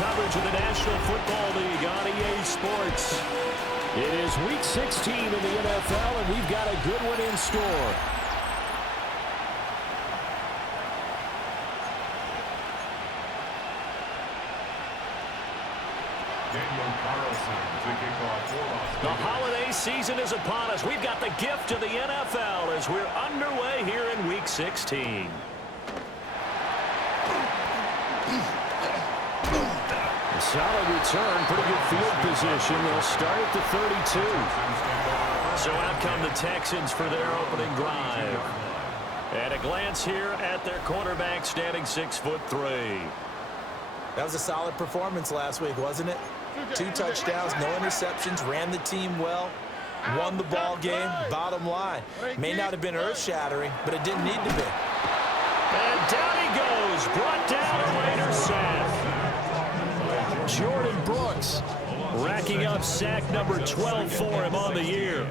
coverage of the National Football League on EA Sports. It is Week 16 in the NFL, and we've got a good one in store. The holiday season is upon us. We've got the gift of the NFL as we're underway here in Week 16. A solid return, pretty good field position. They'll start at the 32. So out come the Texans for their opening drive. At a glance here at their quarterback, standing 6'3". That was a solid performance last week, wasn't it? 2 touchdowns, no interceptions, ran the team well, won the ball game. Bottom line, may not have been earth-shattering, but it didn't need to be. And down he goes, brought down a Raider sack. Jordan Brooks racking up sack number 12 for him on the year.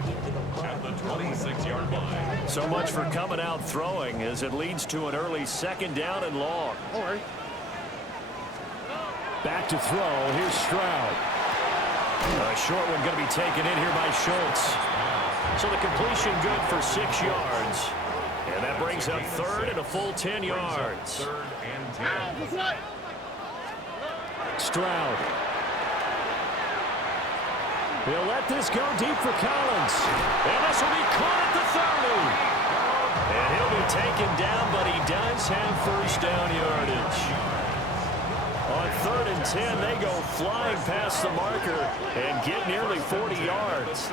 At the 26-yard line. So much for coming out throwing as it leads to an early second down and long. Back to throw. Here's Stroud. A short one going to be taken in here by Schultz. So the completion good for 6 yards. And that brings up third and a full 10 yards. Third and 10. Stroud. He'll let this go deep for Collins. And this will be caught at the 30. And he'll be taken down, but he does have first down yardage. On third and 10, they go flying past the marker and get nearly 40 yards.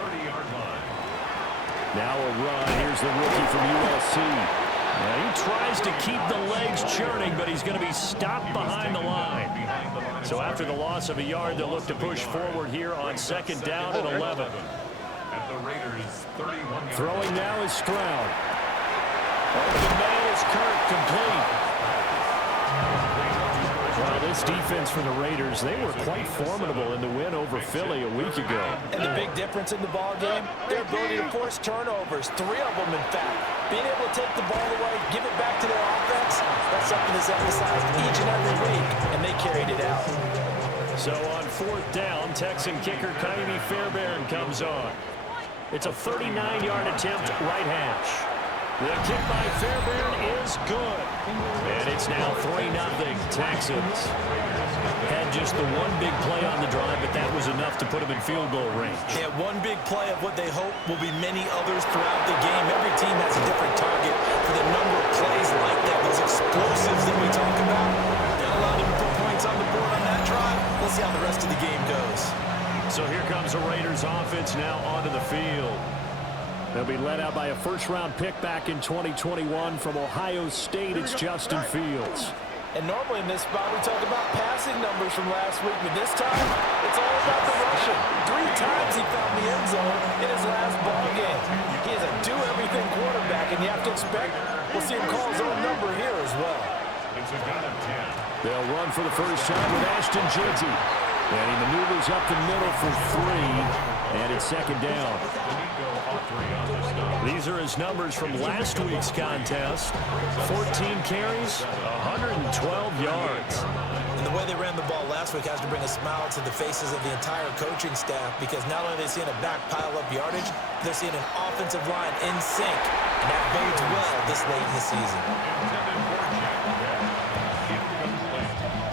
Now a run. Here's the rookie from USC. Now he tries to keep the legs churning, but he's going to be stopped behind the line. So after the loss of a yard, they'll look to push forward here on second down and 11. Throwing now is Stroud. Over the man is Kirk, complete. Well, this defense for the Raiders, they were quite formidable in the win over Philly a week ago. And the big difference in the ball game, their ability to force turnovers, 3 of them in fact. Being able to take the ball away, give it back to their offense, that's something that's emphasized each and every week, and they carried it out. So on fourth down, Texan kicker Kaimi Fairbairn comes on. It's a 39-yard attempt, right hash. The kick by Fairbairn is good. And it's now 3-0 Texans. Had just the one big play on the drive, but that was enough to put them in field goal range. Yeah, one big play of what they hope will be many others throughout the game. Every team has a different target for the number of plays like that, those explosives that we talk about. That allowed them to put points on the board on that drive. We'll see how the rest of the game goes. So here comes the Raiders offense now onto the field. They'll be led out by a first-round pick back in 2021 from Ohio State. It's Justin Fields. And normally in this spot, we talk about passing numbers from last week, but this time, it's all about the rushing. 3 times he found the end zone in his last ball game. He is a do-everything quarterback, and you have to expect we'll see him call his own number here as well. They'll run for the first time with Ashton Jeanty. And he maneuvers up the middle for 3, and it's second down. These are his numbers from last week's contest. 14 carries, 112 yards. And the way they ran the ball last week has to bring a smile to the faces of the entire coaching staff, because not only are they seeing a back pile up yardage, they're seeing an offensive line in sync. And that bodes well this late in the season.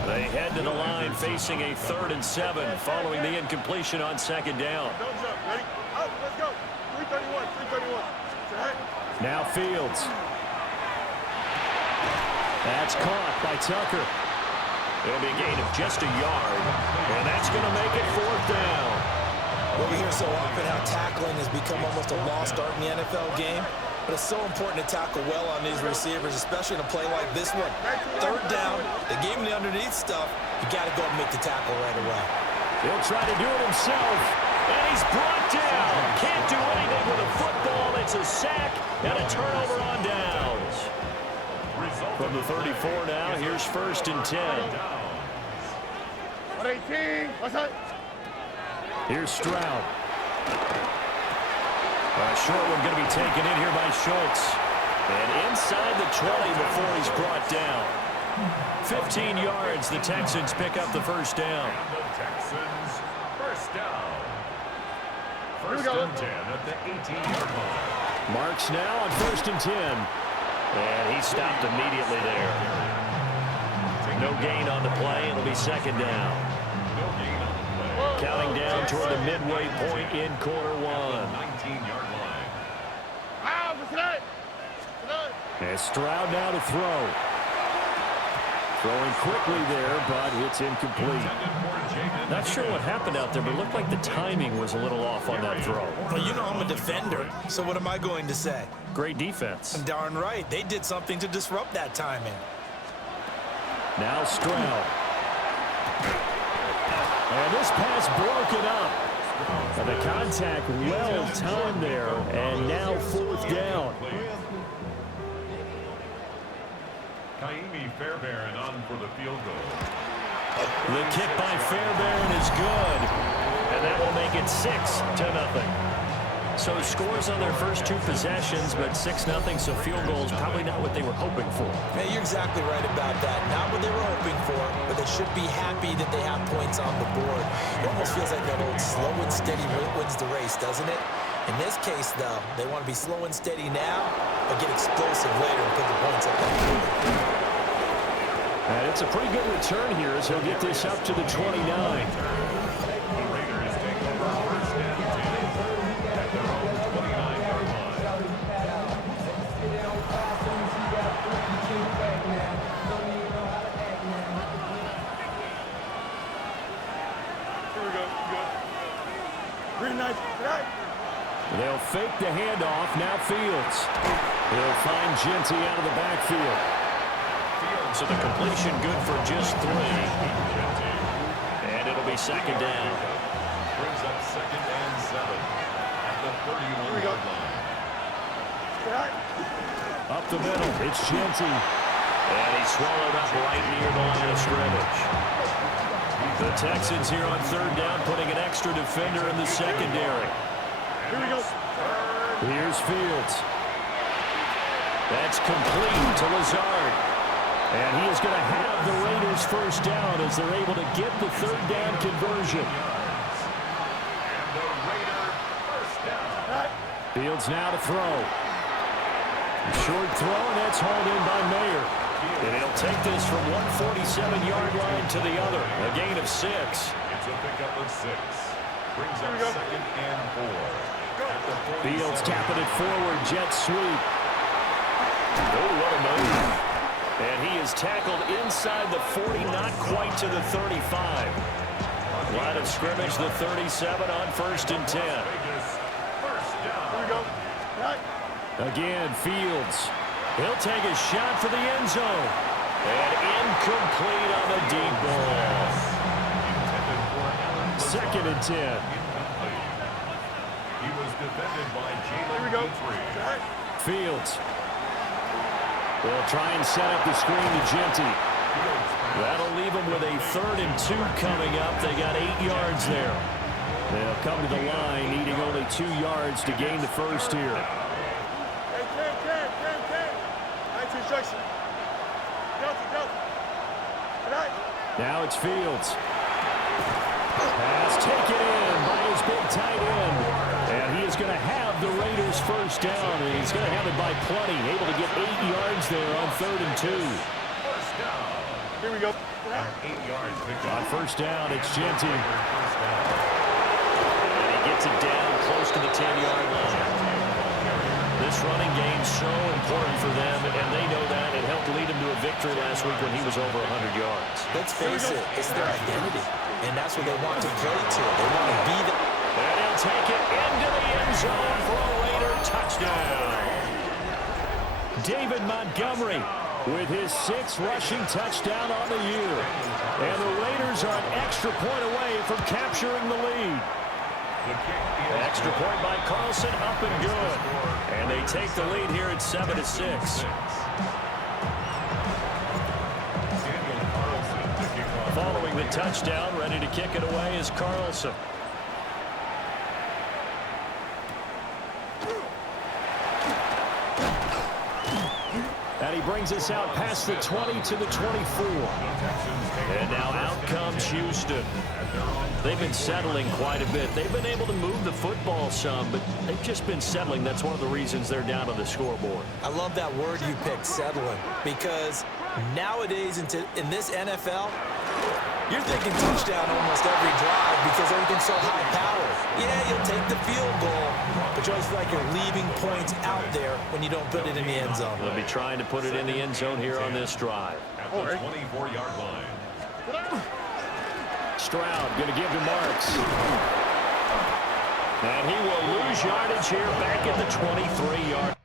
They head to the line facing a 3rd and 7 following the incompletion on second down. Now Fields. That's caught by Tucker. It'll be a gain of just a yard, and that's going to make it 4th down. Well, we hear so often how tackling has become almost a lost art in the NFL game. But it's so important to tackle well on these receivers, especially in a play like this one. 3rd down, they gave him the underneath stuff. You got to go and make the tackle right away. He'll try to do it himself, and he's brought down. Can't do anything with a football. It's a sack and a turnover on downs. From the 34 now, here's 1st and 10. Here's Stroud. A short one going to be taken in here by Schultz. And inside the 20 before he's brought down. 15 yards. The Texans pick up the first down. The Texans first down. First and 10 at the 18-yard line. Marks now on 1st and 10. And he stopped immediately there. No gain on the play. It'll be second down. No gain on the play. Counting down toward the midway point in quarter one. 19-yard line. And Stroud now to throw. Throwing quickly there, but it's incomplete. Not sure what happened out there, but it looked like the timing was a little off on that throw. Well, you know I'm a defender, so what am I going to say? Great defense. Darn right. They did something to disrupt that timing. Now Stroud. And this pass broken up. And the contact well timed there, and now 4th down. Kaimi Fairbairn on for the field goal. The kick by Fairbairn is good, and that will make it 6-0. So scores on their first 2 possessions, but 6-0, so field goals probably not what they were hoping for. Hey, you're exactly right about that. Not what they were hoping for, but they should be happy that they have points on the board. It almost feels like that old slow and steady wins the race, doesn't it? In this case, though, they want to be slow and steady now, but get explosive later and put the points up on the board. And it's a pretty good return here as he'll get this up to the 29. They'll fake the handoff. Now Fields. He'll find Genty out of the backfield. So the completion good for just 3. And it'll be second down. Brings up 2nd and 7 at the 31-yard line. Up the middle. It's Genty. And he's swallowed up right near the line of scrimmage. The Texans here on 3rd down, putting an extra defender in the secondary. Here we go. Here's Fields. That's complete to Lazard. And he is going to have the Raiders first down as they're able to get the 3rd down conversion. And the Raider first down. Fields now to throw. Short throw, and that's hauled in by Mayer. And he'll take this from 147-yard line to the other. A gain of 6. It's a pickup of 6. Brings up 2nd and 4. Fields tapping it forward. Jet sweep. Oh, what a move. And he is tackled inside the 40, not quite to the 35. Line of scrimmage, the 37 on 1st and 10. Again, Fields. He'll take a shot for the end zone. And incomplete on the deep ball. 2nd and 10. He was defended by Jalen Guthrie. Fields. They'll try and set up the screen to Genty. That'll leave them with a 3rd and 2 coming up. They got 8 yards there. They'll come to the line, needing only 2 yards to gain the first here. Now it's Fields. Pass taken in by his big tight end. And he is going to have the Raiders first down. And he's going to have it by plenty. Able to get 8 yards there on 3rd and 2. First down. Here we go. 8 yards. On first down, it's Genty. And he gets it down close to the 10-yard line. This running game's so important for them, and they know that. It helped lead him to a victory last week when he was over 100 yards. Let's face it, it's their identity, and that's what they want to play to. They want to be the... And he'll take it into the end zone for a Raider touchdown. David Montgomery with his 6th rushing touchdown on the year. And the Raiders are an extra point away from capturing the lead. The extra point by Carlson, up and good. And they take the lead here at 7-6. Following the touchdown, ready to kick it away is Carlson. And he brings us out past the 20 to the 24. And now out comes Houston. They've been settling quite a bit. They've been able to move the football some, but they've just been settling. That's one of the reasons they're down on the scoreboard. I love that word you picked, settling, because nowadays in this NFL, you're thinking touchdown almost every drive because everything's so high-powered. Yeah, you'll take the field goal, but you always feel like you're leaving points out there when you don't put it in the end zone. They'll be trying to put it in the end zone here on this drive. At the 24-yard line. Stroud going to give to Marks. And he will lose yardage here back at the 23-yard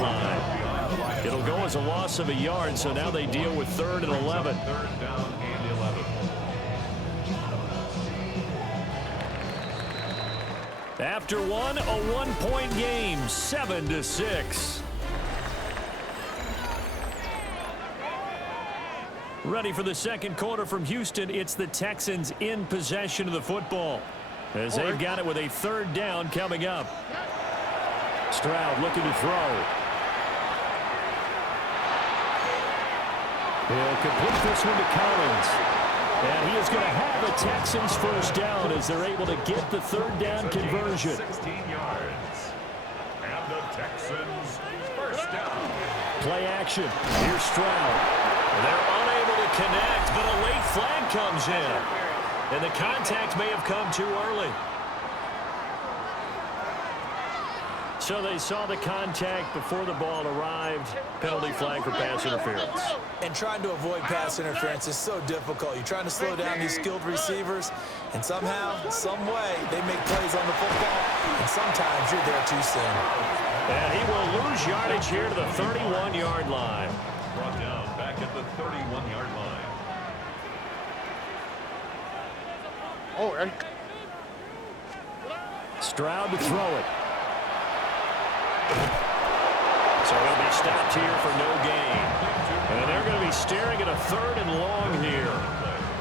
line. It'll go as a loss of a yard, so now they deal with 3rd and 11. Third down and 11. After one, a 1-point game, 7-6. Ready for the second quarter from Houston. It's the Texans in possession of the football as they've got it with a 3rd down coming up. Stroud looking to throw. He'll complete this one to Collins. And he is going to have a Texans first down as they're able to get the 3rd down conversion. 16 yards. And the Texans first down. Play action. Here's Stroud. They're unable to connect, but a late flag comes in. And the contact may have come too early. So they saw the contact before the ball arrived. Penalty flag for pass interference. And trying to avoid pass interference is so difficult. You're trying to slow down these skilled receivers, and somehow, some way, they make plays on the football, and sometimes you're there too soon. And he will lose yardage here to the 31-yard line. Brought down back at the 31-yard line. Stroud to throw it. So he'll be stopped here for no gain. And they're going to be staring at a 3rd and long here.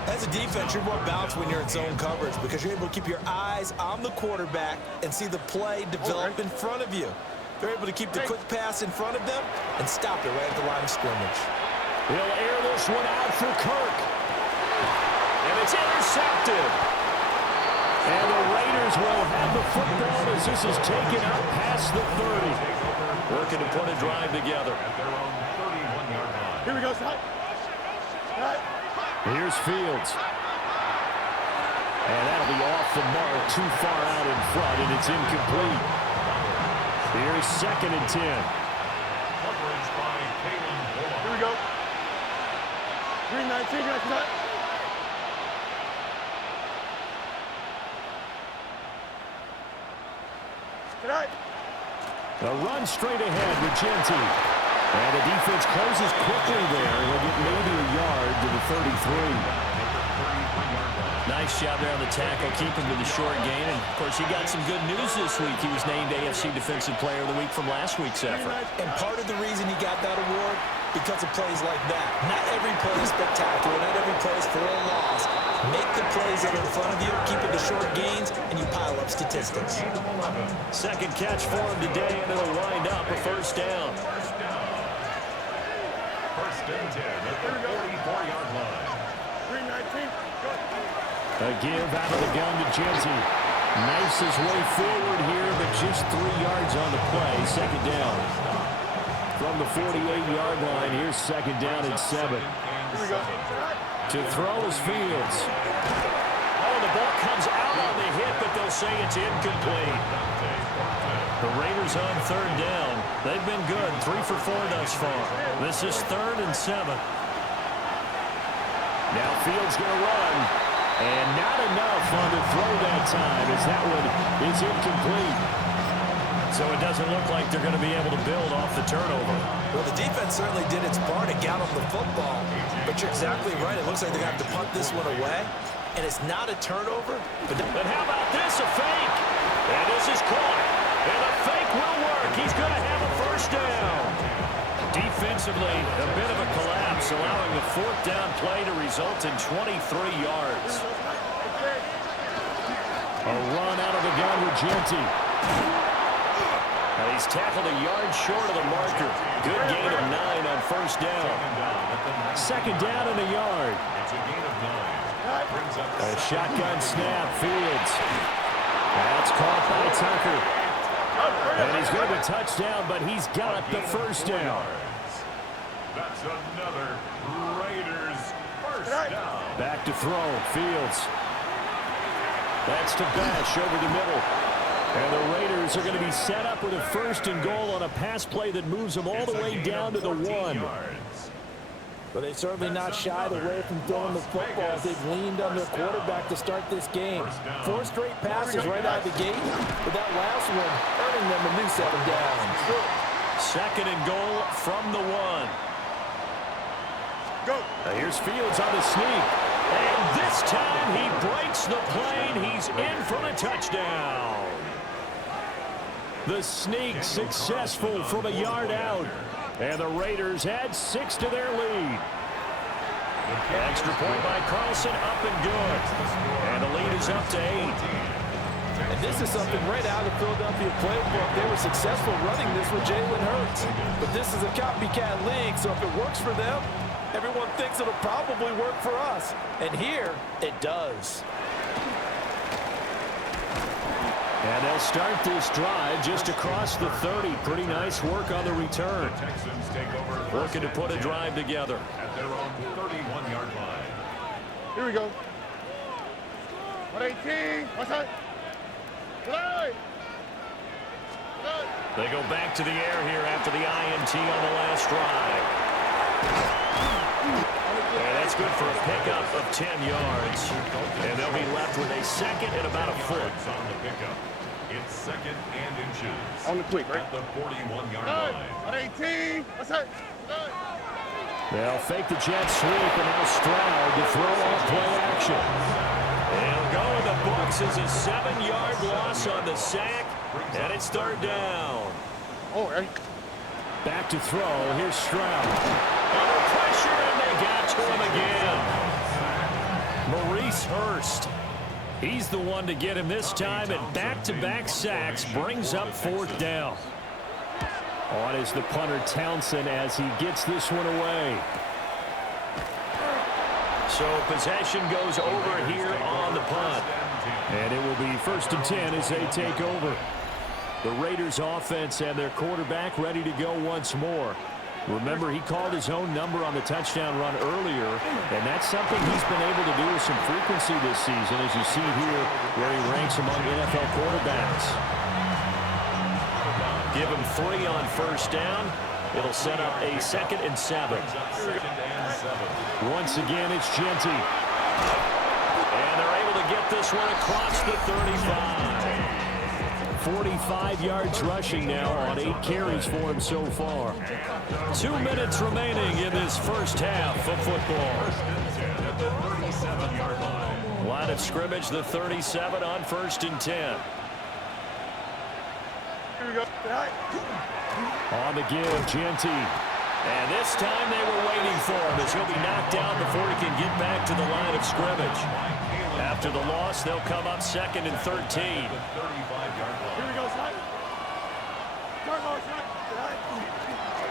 As a defense, you're more balanced when you're in zone coverage because you're able to keep your eyes on the quarterback and see the play develop in front of you. They're able to keep the quick pass in front of them and stop it right at the line of scrimmage. He'll air this one out for Kirk. And it's intercepted. And the Raiders will have the football as this is taken up past the 30. Working to put a drive together. At their own 31-yard line. Here we go, Scott. Here's Fields. And that'll be off the mark, too far out in front, and it's incomplete. Here's 2nd and 10. Coverage by Kalen Bullock. Here we go. 319, guys, cut. Tonight. A run straight ahead with Genti. And the defense closes quickly there. He'll get maybe a yard to the 33. Nice job there on the tackle, keeping to the short gain. And, of course, he got some good news this week. He was named AFC Defensive Player of the Week from last week's effort. And part of the reason he got that award, because of plays like that. Not every play is spectacular. Not every play is for a loss. Make the plays that are in front of you, keep it to short gains, and you pile up statistics. 2nd catch for him today, and it'll wind up a 1st down. First and 10 at the 44-yard line. 319. A give out of the gun to Genti. Knifes his way forward here, but just 3 yards on the play. 2nd down. From the 48-yard line, here's 2nd down and 7. Here we go. To throw is Fields. Oh, the ball comes out on the hit, but they'll say it's incomplete. The Raiders on 3rd down. They've been good, 3 for 4 thus far. This is 3rd and 7. Now Fields going to run. And not enough on the throw that time as that one is incomplete. So it doesn't look like they're going to be able to build off the turnover. Well, the defense certainly did its part to gallop the football. But you're exactly right. It looks like they're going to have to punt this one away. And it's not a turnover. But how about this? A fake. And this is caught. And the fake will work. He's going to have a 1st down. Defensively, a bit of a collapse, allowing the 4th down play to result in 23 yards. A run out of the gun with Genti. He's tackled a yard short of the marker. Good gain of 9 on first down. Second down and a yard. It's a gain of 9. Brings up A shotgun snap, Fields. That's caught by Tucker. And he's going to be touchdown, but he's got the first down. That's another Raiders first down. Back to throw, Fields. That's to Bash over the middle. And the Raiders are going to be set up with a first and goal on a pass play that moves them all the way down to the 1. But they've certainly not shied away from throwing the football as they've leaned on their quarterback to start this game. 4 straight passes right out of the gate, but that last one earning them a new set of downs. Second and goal from the 1. Go. Now here's Fields on the sneak. And this time he breaks the plane. He's in for the touchdown. The sneak successful from a yard out. And the Raiders add 6 to their lead. Extra point by Carlson, up and good. And the lead is up to 8. And this is something right out of the Philadelphia playbook. They were successful running this with Jalen Hurts. But this is a copycat league, so if it works for them, everyone thinks it'll probably work for us. And here, it does. And they'll start this drive just across the 30. Pretty nice work on the return. The Texans take over. Looking to put a drive together. At their own 31-yard line. Here we go. 118. What's that? Play. They go back to the air here after the INT on the last drive. And that's good for a pickup of 10 yards. And they'll be left with a second and about a foot. On the pickup. It's second and inches. On the quick, right? At the 41-yard line. 118. What's that? They'll fake the jet sweep, and now Stroud to throw off play action. They'll go in the books as a 7-yard loss on the sack, and it's third down. Oh, right. Back to throw. Here's Stroud. Under pressure, and they got to him again. Maurice Hurst. He's the one to get him this time, and back-to-back sacks brings up fourth down. On is the punter Townsend as he gets this one away. So possession goes over here on the punt. And it will be first and 10 as they take over. The Raiders offense and their quarterback ready to go once more. Remember, he called his own number on the touchdown run earlier, and that's something he's been able to do with some frequency this season, as you see here where he ranks among NFL quarterbacks. Give him 3 on first down. It'll set up a 2nd and 7. Once again, it's Genty. And they're able to get this one across the 35. 45 yards rushing now on 8 carries for him so far. 2 minutes remaining in this first half of football. Line of scrimmage, the 37 on first and 10. Here we go. On the give, Genty. And this time they were waiting for him as he'll be knocked down before he can get back to the line of scrimmage. After the loss, they'll come up 2nd and 13. Here we go, son.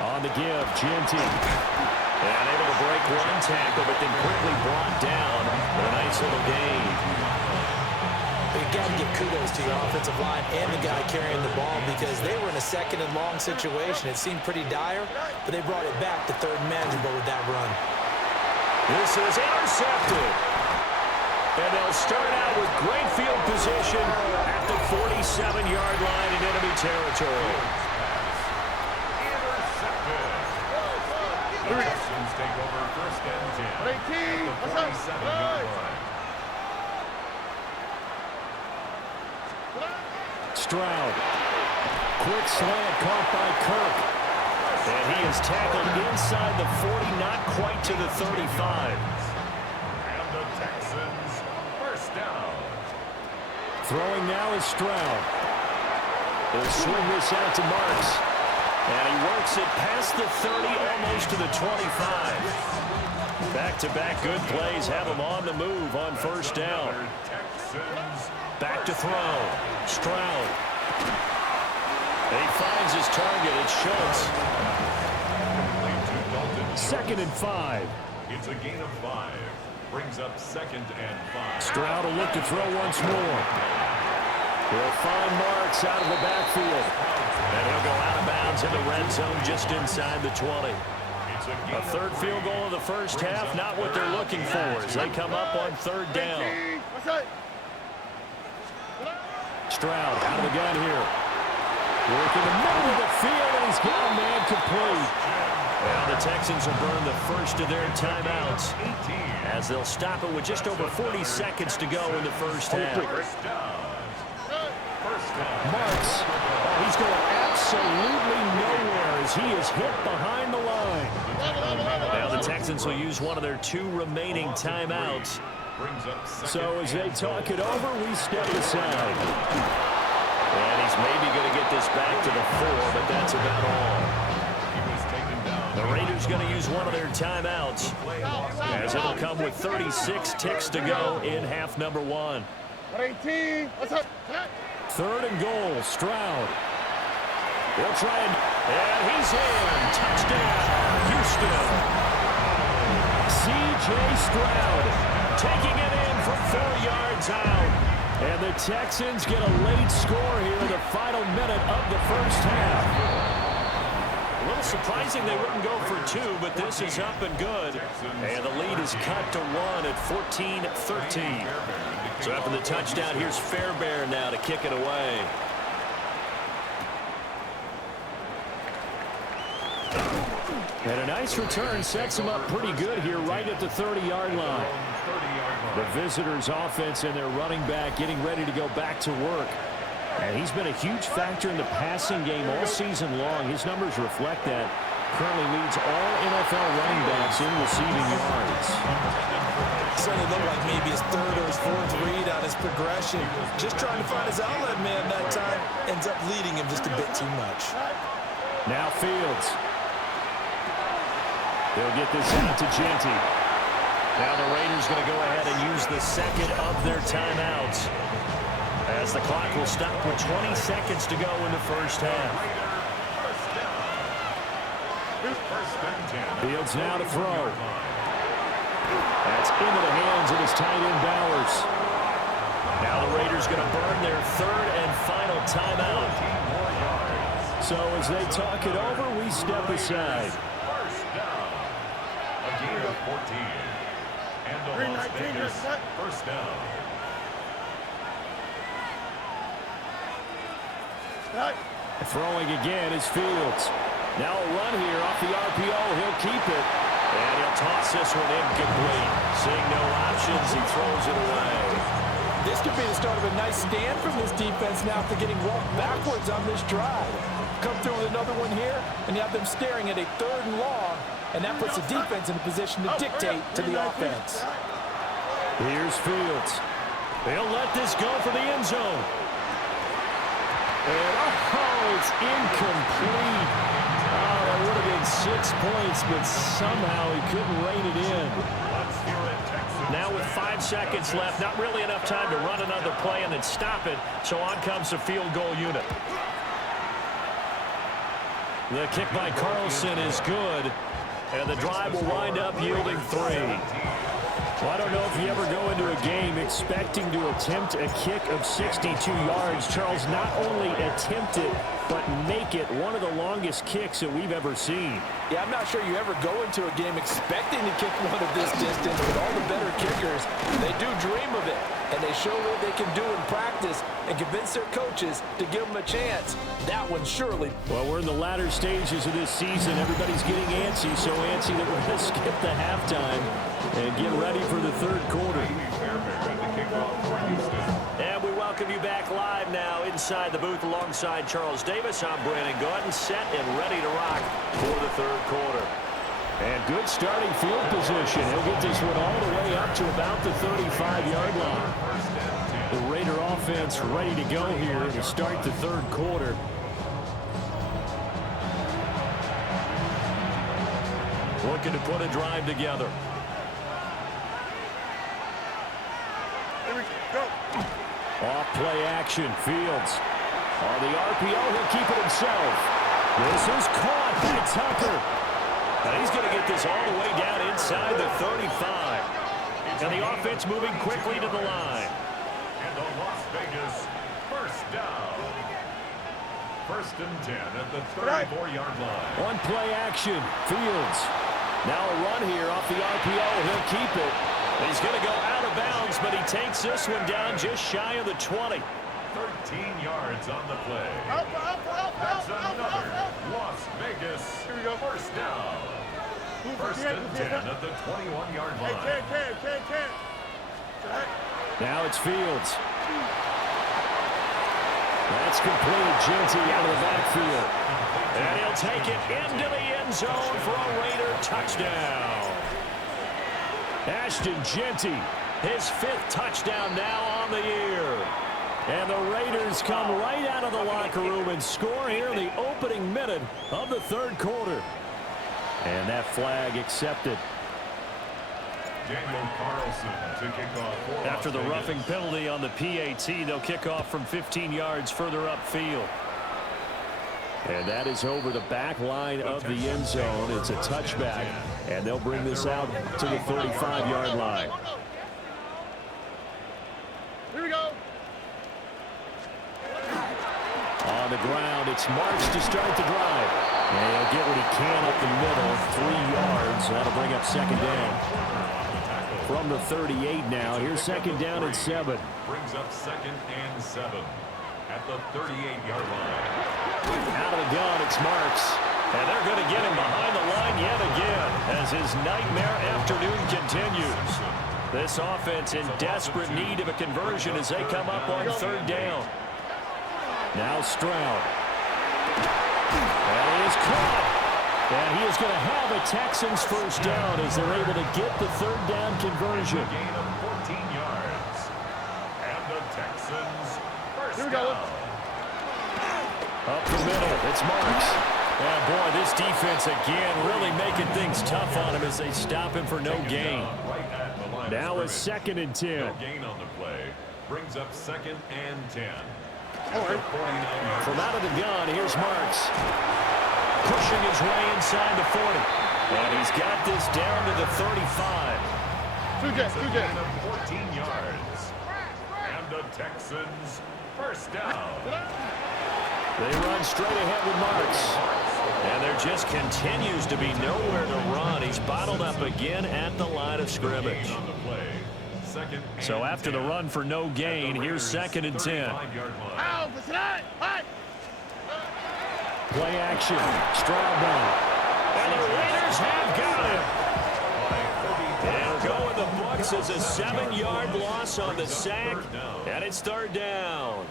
On the give, Genty. And able to break one tackle, but then quickly brought down with a nice little gain. You got to give kudos to your offensive line and the guy carrying the ball because they were in a 2nd and long situation. It seemed pretty dire, but they brought it back to 3rd and manageable with that run. This is intercepted. And they'll start out with great field position at the 47-yard line in enemy territory. The Texans take over first and 10. 18. What's up? 47-yard line. Stroud. Quick slant caught by Kirk. And he is tackled inside the 40, not quite to the 35. And the Texans first down. Throwing now is Stroud. He'll swing this out to Marks. And he works it past the 30, almost to the 25. Back-to-back good plays have him on the move on first down. Back to throw. Stroud. He finds his target. It's Schultz. 2nd and 5. It's a gain of 5. Brings up 2nd and 5. Stroud will look to throw once more. He'll find Marks out of the backfield. And he'll go out of bounds in the red zone just inside the 20. A 3rd field goal of the first half, not what they're looking for as they come up on 3rd down. Stroud out of the gun here. Work in the middle of the field, and he's got a man complete. Now the Texans will burn the first of their timeouts as they'll stop it with just over 40 seconds to go in the first half. Marks, he's going absolutely nowhere as he is hit behind the line. Now the Texans will use one of their 2 remaining timeouts. So as they talk it over, we step aside. And he's maybe going to get this back to the 4, but that's about all. The Raiders going to use one of their timeouts as it'll come with 36 ticks to go in half number 1. 3rd and goal, Stroud. He'll try and he's in. Touchdown, Houston. C.J. Stroud taking it in from 4 yards out. And the Texans get a late score here in the final minute of the first half. A little surprising they wouldn't go for 2, but this is up and good. And the lead is cut to 1 at 14-13. So after the touchdown, here's Fairbairn now to kick it away. And a nice return sets him up pretty good here right at the 30-yard line. The visitors' offense and their running back getting ready to go back to work. And he's been a huge factor in the passing game all season long. His numbers reflect that. Currently leads all NFL running backs in receiving yards. Certainly looked like maybe his 3rd or his 4th read on his progression. Just trying to find his outlet man that time. Ends up leading him just a bit too much. Now Fields. They'll get this out to Genty. Now the Raiders going to go ahead and use the 2nd of their timeouts as the clock will stop with 20 seconds to go in the first half. Fields now to throw. That's into the hands of his tight end Bowers. Now the Raiders going to burn their 3rd and final timeout. So as they talk it over, we step aside. A gain of 14. And the Las Vegas first down. Throwing again is Fields. Now a run here off the RPO. He'll keep it. And he'll toss this one incomplete. Seeing no options, he throws it away. This could be the start of a nice stand from this defense now after getting walked backwards on this drive. Come through with another one here, and you have them staring at a 3rd and long, and that puts the defense in a position to dictate to the offense. Here's Fields. They'll let this go for the end zone. And, it's incomplete. Oh, that would have been 6 points, but somehow he couldn't rein it in. Now with 5 seconds left, not really enough time to run another play and then stop it, so on comes the field goal unit. The kick by Carlson is good, and the drive will wind up yielding 3. Well, I don't know if you ever go into a game expecting to attempt a kick of 62 yards. Charles, not only attempt it, but make it one of the longest kicks that we've ever seen. Yeah, I'm not sure you ever go into a game expecting to kick one of this distance, but all the better kickers, they do dream of it, and they show what they can do in practice and convince their coaches to give them a chance. That one surely. Well, we're in the latter stages of this season. Everybody's getting antsy, so antsy that we're going to skip the halftime and get ready for the 3rd quarter. And we welcome you back live now inside the booth alongside Charles Davis. I'm Brandon Gordon, set and ready to rock for the 3rd quarter. And good starting field position. He'll get this one all the way up to about the 35-yard line. The Raider offense ready to go here to start the 3rd quarter. Looking to put a drive together. Off play action, Fields. On the RPO, he'll keep it himself. This is caught by Tucker. And he's going to get this all the way down inside the 35. And the offense moving quickly to the line. And the Las Vegas first down. First and 10 at the 34-yard line. One play action. Fields. Now a run here off the RPO. He'll keep it. He's going to go out of bounds, but he takes this one down just shy of the 20. 13 yards on the play. That's another Las Vegas first down. First and 10 at the 21-yard line. Now it's Fields. That's complete. Genty out of the backfield. And he'll take it into the end zone for a Raider touchdown. Ashton Genty, his 5th touchdown now on the year. And the Raiders come right out of the locker room and score here in the opening minute of the 3rd quarter. And that flag accepted. Daniel Carlson to kick off. After the roughing penalty on the PAT, they'll kick off from 15 yards further upfield. And that is over the back line of the end zone. It's a touchback, and they'll bring this out to the 35-yard line. Here we go. On the ground, it's Marks to start the drive. And he'll get what he can up the middle, 3 yards. That'll bring up second down. From the 38 now, here's second down and 7. Brings up second and 7 at the 38-yard line. Out of the gun, it's Marks. And they're going to get him behind the line yet again as his nightmare afternoon continues. This offense in desperate need of a conversion as they come up on 3rd down. Now Stroud. And he is caught. And he is going to have a Texans first down as they're able to get the 3rd down conversion. A gain of 14 yards. And the Texans first down. Up the middle, it's Marks. And boy, this defense again really making things tough on him as they stop him for no gain. Now a 2nd and 10. No gain on the play. Brings up 2nd and 10. From out of the gun, here's Marks. Pushing his way inside the 40. And he's got this down to the 35. It's a gain of 14 yards. And the Texans first down. They run straight ahead with Marks. And there just continues to be nowhere to run. He's bottled up again at the line of scrimmage. So after the run for no gain, here's 2nd and 10. Play action. Stroud down. And the Raiders have got him. And go in the books as a 7-yard loss on the sack. And it's 3rd down.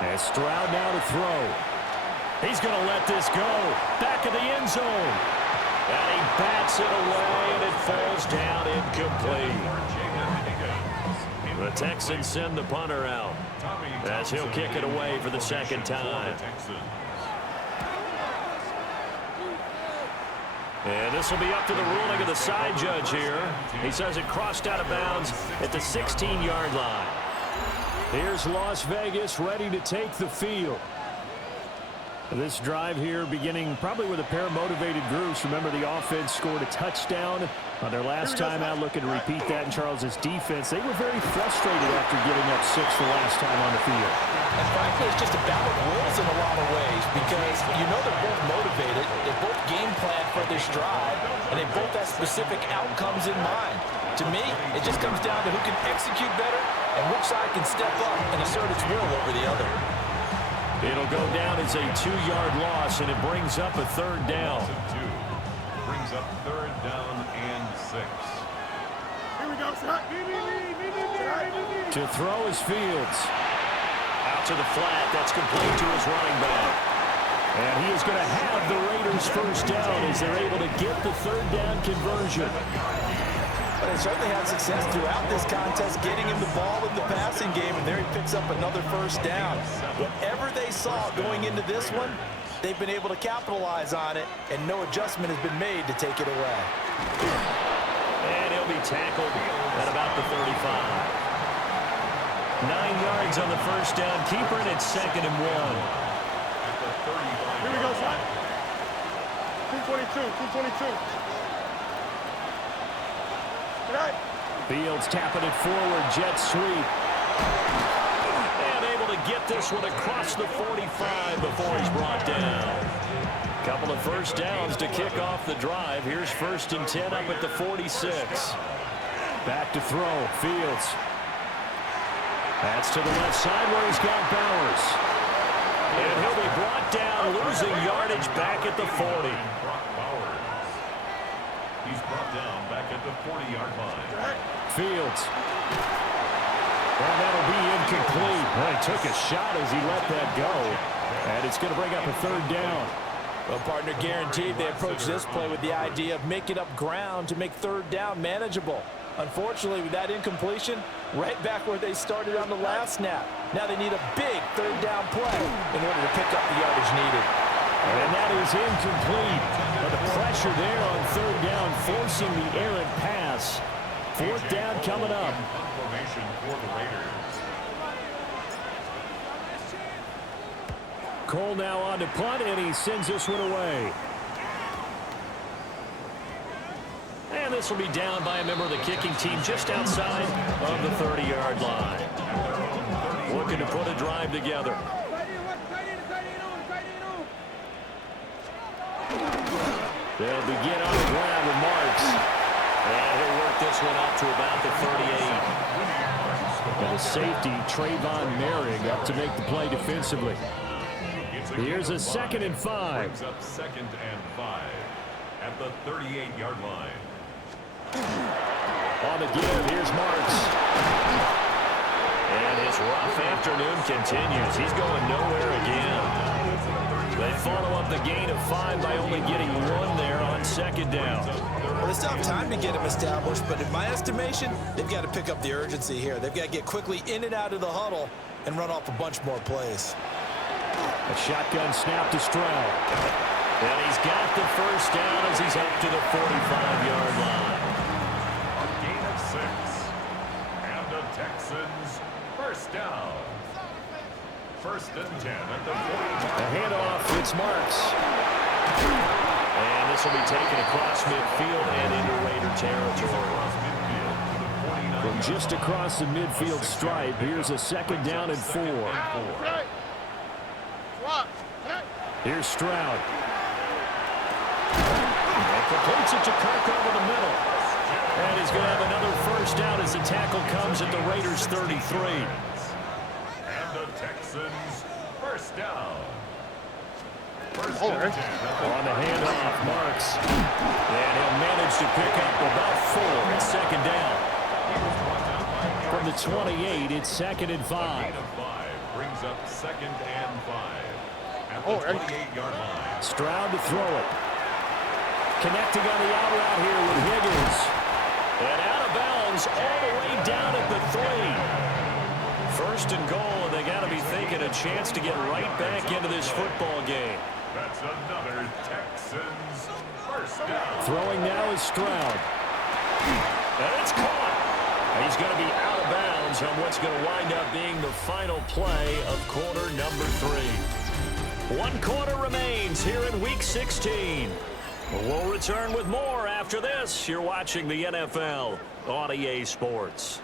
And Stroud now to throw. He's going to let this go. Back of the end zone. And he bats it away, and it falls down incomplete. The Texans send the punter out as he'll kick it away for the 2nd time. And this will be up to the ruling of the side judge here. He says it crossed out of bounds at the 16-yard line. Here's Las Vegas ready to take the field. This drive here beginning probably with a pair of motivated groups. Remember, the offense scored a touchdown on their last time out, looking to repeat that in Charles's defense. They were very frustrated after giving up 6 the last time on the field. And frankly, it's just a battle of wills in a lot of ways because you know they're both motivated. They both game plan for this drive, and they both have specific outcomes in mind. To me, it just comes down to who can execute better and which side can step up and assert its will over the other. It'll go down as a 2-yard loss, and it brings up a 3rd down. Brings up 3rd down and 6. Here we go, son. To throw is Fields. Out to the flat. That's complete to his running back. And he is going to have the Raiders first down as they're able to get the 3rd down conversion. But they certainly had success throughout this contest, getting him the ball in the passing game, and there he picks up another first down. Whatever they saw going into this one, they've been able to capitalize on it, and no adjustment has been made to take it away. And he'll be tackled at about the 9 yards on the first down. Keeper, and it's 2nd and 1. Here we go, son. 222, 222. Good night. Fields tapping it forward, jet sweep. And able to get this one across the 45 before he's brought down. Couple of first downs to kick off the drive. Here's 1st and 10 up at the 46. Back to throw, Fields. That's to the left side where he's got Bowers. And he'll be brought down, losing yardage back at the 40. He's brought down back at the 40-yard line. Fields. Well, that'll be incomplete. Well, he took a shot as he let that go. And it's going to bring up a 3rd down. Well, partner, guaranteed they approach this play with the idea of making up ground to make 3rd down manageable. Unfortunately, with that incompletion, right back where they started on the last snap. Now they need a big 3rd down play in order to pick up the yardage needed. And that is incomplete. But the pressure there on 3rd down, forcing the errant pass. 4th down coming up. Formation for the Raiders. Cole now on to punt, and he sends this one away. And this will be down by a member of the kicking team just outside of the 30-yard line. Looking to put a drive together. They'll begin on the ground with Marks. And he'll work this one up to about the 38. And a safety, Trayvon Merrick, up to make the play defensively. Here's a 2nd and 5. Brings up 2nd and 5 at the 38-yard line. On the give, here's Marks. And his rough afternoon continues. He's going nowhere again. They follow up the gain of 5 by only getting 1 there on 2nd down. Well, they still have time to get him established, but in my estimation, they've got to pick up the urgency here. They've got to get quickly in and out of the huddle and run off a bunch more plays. A shotgun snap to Stroud. And he's got the first down as he's up to the 45-yard line. A gain of 6. And the Texans first down. 1st and 10 at the 45. A handoff, it's Marks. And this will be taken across midfield and into Raider territory. From just across the midfield stripe, here's a 2nd down and 4. Here's Stroud. And completes it to Kirk over the middle. And he's going to have another first down as the tackle comes at the Raiders' 33. And the Texans first down. First Oh, and right. 10 at the On the handoff, Marks. And he'll manage to pick up about 4. It's 2nd down. From the 28, it's 2nd and 5. gain of 5 brings up 2nd and 5 at the 28-yard line. Stroud to throw it. Connecting on the out route here with Higgins. And out of bounds all the way down at the 3. 1st and goal, and they got to be thinking a chance to get right back into this football game. That's another Texans first down. Throwing now is Stroud. And it's caught. He's going to be out of bounds on what's going to wind up being the final play of quarter number 3. 1 quarter remains here in Week 16. We'll return with more after this. You're watching the NFL on EA Sports.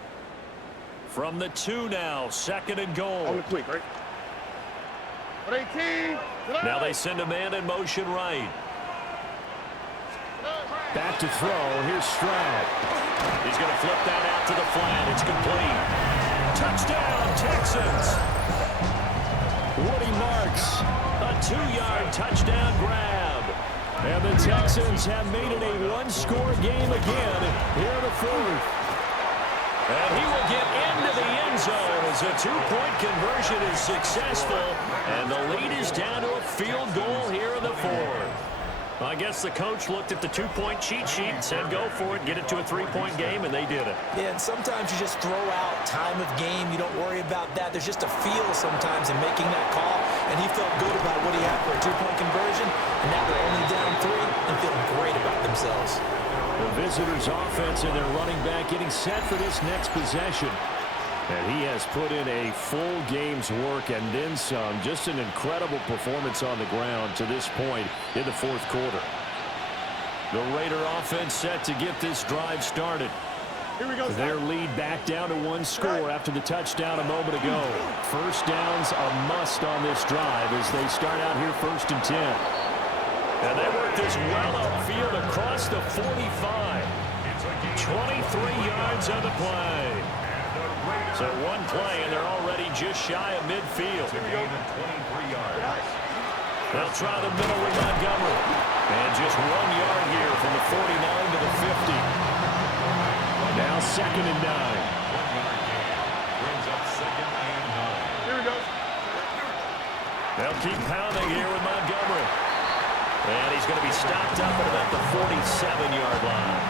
From the 2 now, 2nd and goal. On the quick, right? 18. Now they send a man in motion right. Back to throw. Here's Stroud. He's going to flip that out to the flat. It's complete. Touchdown, Texans. Woody Marks. A 2-yard touchdown grab. And the Texans have made it a 1-score game again here in the 4th. And he will get into the end zone as a 2-point conversion is successful. And the lead is down to a field goal here in the 4th. I guess the coach looked at the 2-point cheat sheet and said, go for it, get it to a 3-point game, and they did it. Yeah, and sometimes you just throw out time of game. You don't worry about that. There's just a feel sometimes in making that call, and he felt good about what he had for a 2-point conversion, and now they're only down 3 and feeling great about themselves. The visitors' offense and their running back getting set for this next possession. And he has put in a full game's work and then some. Just an incredible performance on the ground to this point in the fourth quarter. The Raider offense set to get this drive started. Here we go. Their lead back down to one score after the touchdown a moment ago. First down's a must on this drive as they start out here 1st and 10. And they work this well upfield across the 45. 23 yards on the play. So one play, and they're already just shy of midfield. They'll try the middle with Montgomery. And just 1 yard here from the 49 to the 50. Now 2nd and 9. Brings up 2nd and 9. Here we go. They'll keep pounding here with Montgomery. And he's going to be stopped up at about the 47-yard line.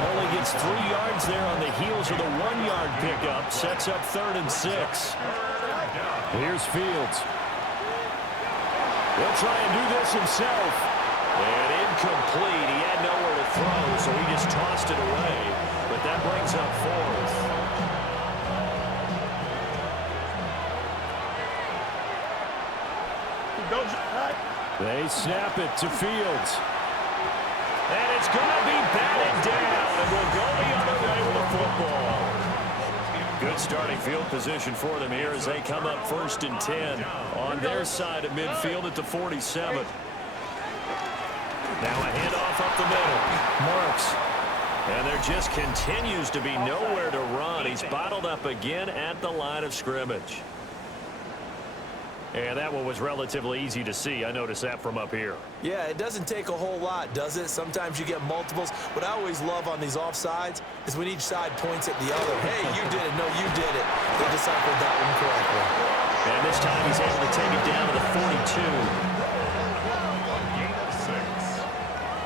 Only gets 3 yards there on the heels of the 1 yard pickup. Sets up 3rd and 6. Here's Fields. He'll try and do this himself. And incomplete. He had nowhere to throw, so he just tossed it away. But that brings up 4th. They snap it to Fields. And it's going to be batted down, and we'll go the other way with the football. Good starting field position for them here as they come up 1st and 10 on their side of midfield at the 47. Now a handoff up the middle. Marks. And there just continues to be nowhere to run. He's bottled up again at the line of scrimmage. And that one was relatively easy to see. I noticed that from up here. Yeah, it doesn't take a whole lot, does it? Sometimes you get multiples. What I always love on these offsides is when each side points at the other. Hey, you did it. No, you did it. They deciphered that one correctly. And this time he's able to take it down to the 42. Gain of 6.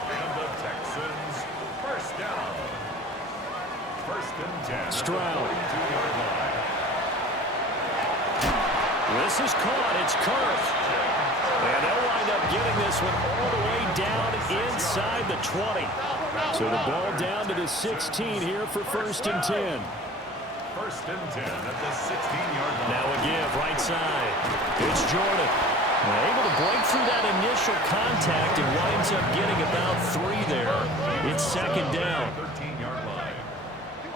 And the Texans, 1st down. 1st and 10. Stroud. 42-yard line. This is caught. It's Kirk. And they'll wind up getting this one all the way down inside the 20. So the ball down to the 16 here for 1st and 10. 1st and 10 at the 16-yard line. Now a give right side. It's Jordan. Able to break through that initial contact and winds up getting about 3 there. It's 2nd down. 13-yard line.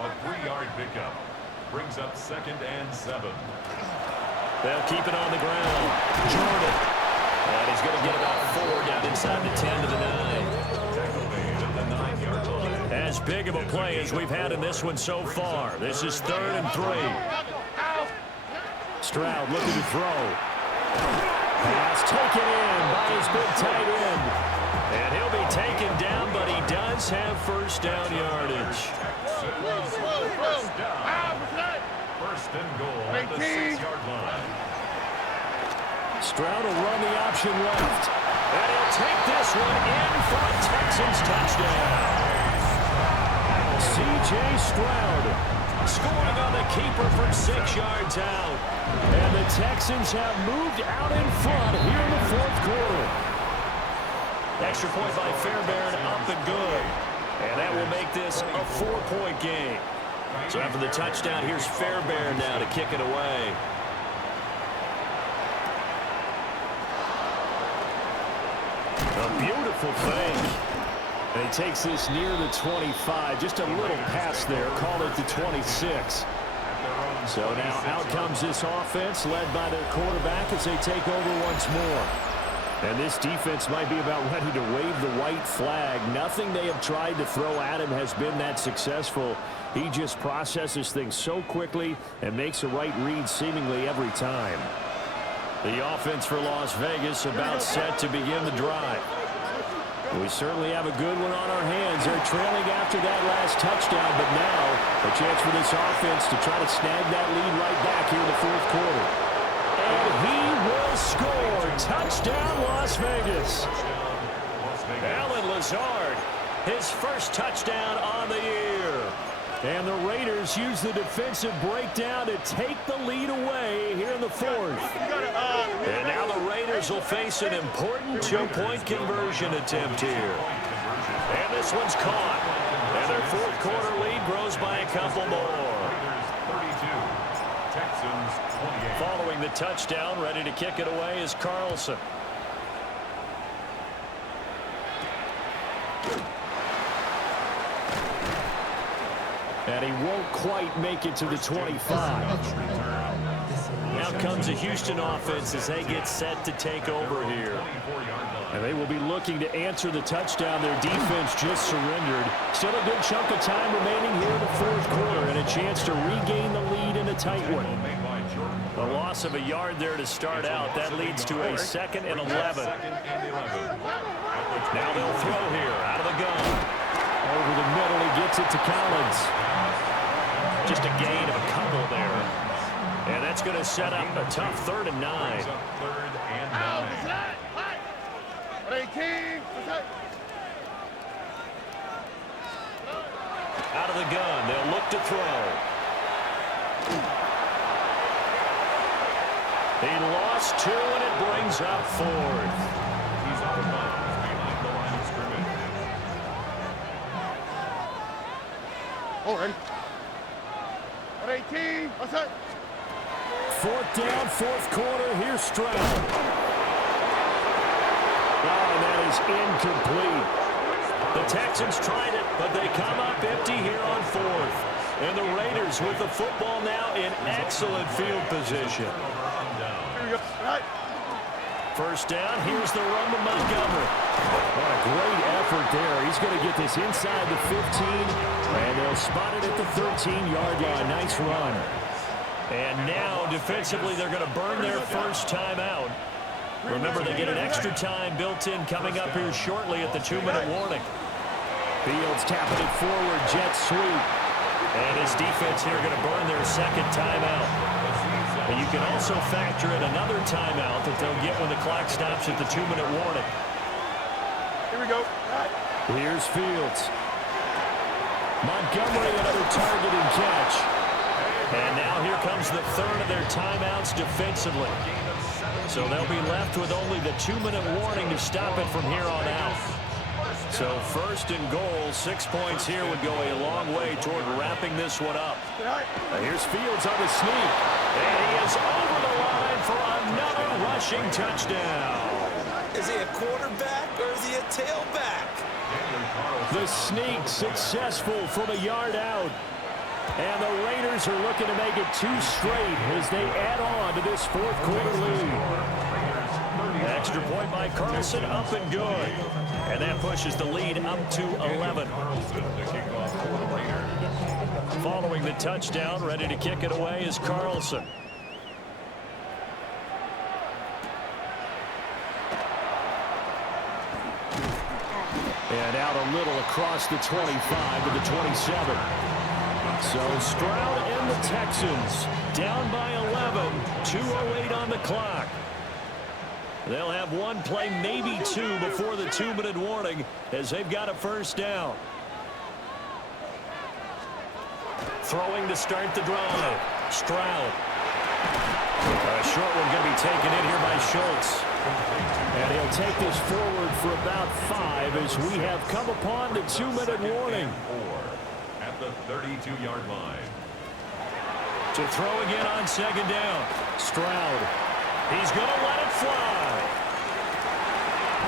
A 3-yard pickup brings up 2nd and 7. They'll keep it on the ground. Jordan. And he's going to get about 4 down inside the 10 to the 9. Tackle made at the 9-yard line. As big of a play as we've had in this one so far. This is 3rd and 3. Stroud looking to throw. Pass taken in by his big tight end. And he'll be taken down, but he does have 1st down yardage. First down. 1st and goal at the 6-yard line. Stroud will run the option left. And he'll take this one in for a Texans touchdown. C.J. Stroud scoring on the keeper from 6 yards out. And the Texans have moved out in front here in the 4th quarter. Extra point by Fairbairn, up and good. And that will make this a 4-point game. So after the touchdown, here's Fairbairn now to kick it away. A beautiful fake. And he takes this near the 25. Just a little pass there. Call it the 26. So now out comes this offense led by their quarterback as they take over once more. And this defense might be about ready to wave the white flag. Nothing they have tried to throw at him has been that successful. He just processes things so quickly and makes a right read seemingly every time. The offense for Las Vegas about set to begin the drive. We certainly have a good one on our hands. They're trailing after that last touchdown, but now a chance for this offense to try to snag that lead right back here in the 4th quarter. And he will score. Touchdown, Las Vegas. Alan Lazard, his 1st touchdown on the year. And the Raiders use the defensive breakdown to take the lead away here in the 4th. And now the Raiders will face an important 2-point conversion attempt here. And this one's caught. And their 4th quarter lead grows by a couple more. Texans 28. Following the touchdown, ready to kick it away is Carlson. And he won't quite make it to the 25. Now comes a Houston offense as they get set to take over here. And they will be looking to answer the touchdown. Their defense just surrendered. Still a good chunk of time remaining here in the fourth quarter and a chance to regain the lead in a tight one. The loss of a yard there to start out. That leads to a 2nd and 11. Now they'll throw here out of the gun. Over the middle, he gets it to Collins. Just a gain of a couple there. And that's going to set up a tough 3rd and 9. Out of the gun, they'll look to throw. He lost 2, and it brings up 4th. He's out of bounds behind the line of scrimmage. All right. 18. What's that? 4th down, 4th quarter. Here's Stroud. Oh, and that is incomplete. The Texans tried it, but they come up empty here on 4th. And the Raiders with the football now in excellent field position. First down, here's the run to Montgomery. What a great effort there. He's going to get this inside the 15, and they'll spot it at the 13-yard line. Nice run. And now, defensively, they're going to burn their first timeout. Remember, they get an extra time built in coming up here shortly at the 2-minute warning. Fields tapping it forward, jet sweep. And his defense here going to burn their second timeout. And you can also factor in another timeout that they'll get when the clock stops at the 2-minute warning. Here we go. Here's Fields. Montgomery, another target and catch. And now here comes the 3rd of their timeouts defensively. So they'll be left with only the 2-minute warning to stop it from here on out. So 1st and goal, 6 points here would go a long way toward wrapping this one up. Now here's Fields on the sneak. And he is over the line for another rushing touchdown. Is he a quarterback or is he a tailback? The sneak successful from a yard out. And the Raiders are looking to make it 2 straight as they add on to this 4th quarter lead. Extra point by Carlson, up and good. And that pushes the lead up to 11. Following the touchdown, ready to kick it away is Carlson. And out a little across the 25 to the 27. So Stroud and the Texans down by 11, 2:08 on the clock. They'll have one play, maybe 2, before the 2-minute warning as they've got a first down. Throwing to start the drive. Stroud. A short one going to be taken in here by Schultz. And he'll take this forward for about 5 as we have come upon the 2-minute warning. At the 32-yard line. To throw again on 2nd down. Stroud. He's going to let it fly.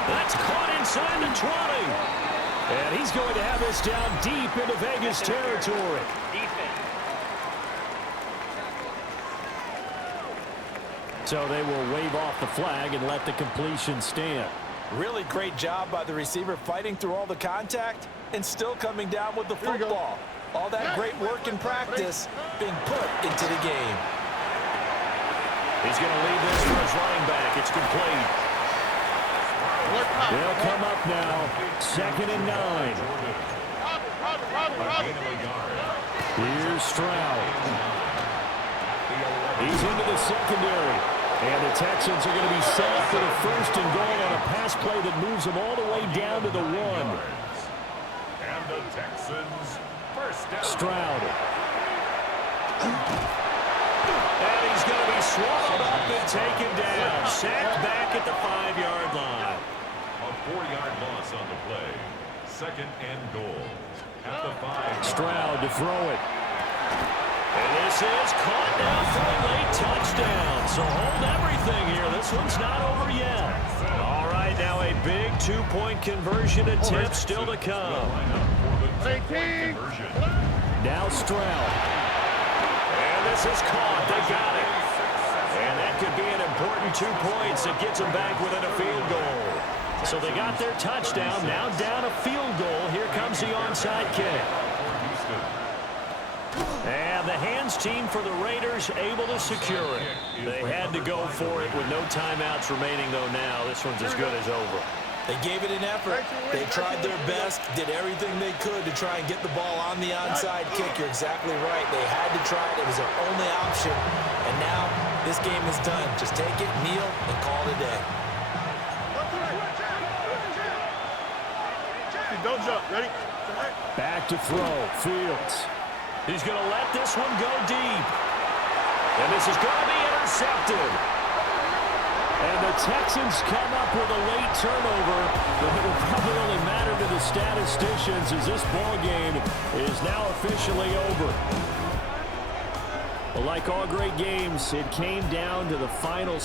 That's caught inside the 20. And he's going to have this down deep into Vegas territory. So they will wave off the flag and let the completion stand. Really great job by the receiver fighting through all the contact and still coming down with the football. All that great work in practice being put into the game. He's going to leave this for his running back. It's complete. They'll come up now. 2nd and 9. Here's Stroud. He's into the secondary. And the Texans are going to be set up for the 1st and goal on a pass play that moves them all the way down to the 1. And the Texans first down. Stroud. And he's going to be swallowed up and taken down. Sacked back at the 5-yard line. A 4-yard loss on the play. 2nd and goal. At the 5. Stroud to throw it. And this is caught now for a late touchdown. So hold everything here. This one's not over yet. All right, now a big two-point conversion attempt still to come. 18. Now Stroud. And this is caught. They got it. And that could be an important 2 points that gets them back within a field goal. So they got their touchdown. Now down a field goal. Here comes the onside kick. And the hands team for the Raiders able to secure it. They had to go for it with no timeouts remaining, though, now. This one's as good as over. They gave it an effort. They tried their best, did everything they could to try and get the ball on the onside kick. You're exactly right. They had to try it. It was their only option. And now this game is done. Just take it, kneel, and call it a day. Don't jump. Ready? Back to throw. Fields. He's going to let this one go deep. And this is going to be intercepted. And the Texans come up with a late turnover, but it will probably only matter to the statisticians as this ball game is now officially over. Well, like all great games, it came down to the final